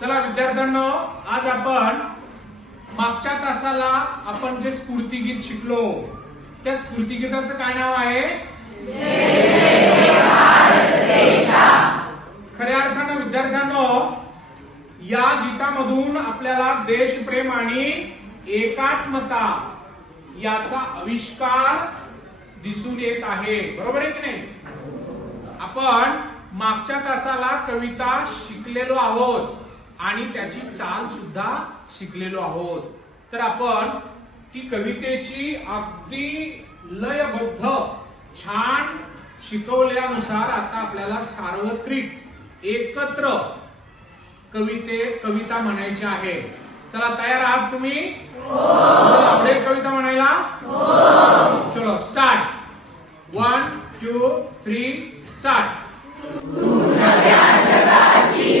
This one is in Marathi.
चला विद्यार्थ्यांनो, आज आपण मागच्या तासाला आपण जे स्फूर्तिगीत शिकलो त्या स्फूर्तिगीताचं काय नाव आहे? खऱ्या अर्थानं विद्यार्थ्यांनो, या गीतामधून आपल्याला देशप्रेम आणि एकात्मता याचा आविष्कार दिसून येत आहे. बरोबर आहे की नाही? आपण मागच्या तासाला कविता शिकलेलो आहोत आणि त्याची चाल सुद्धा शिकलेलो आहोत. तर आपण ती कवितेची अगदी लयबद्ध छान शिकवल्यानुसार आता आपल्याला सार्वत्रिक एकत्र कविता म्हणायची आहे. चला, तयार आहात तुम्ही? आवडेल कविता म्हणायला? चलो स्टार्ट. 1 2 3 स्टार्ट. नव्या जगाची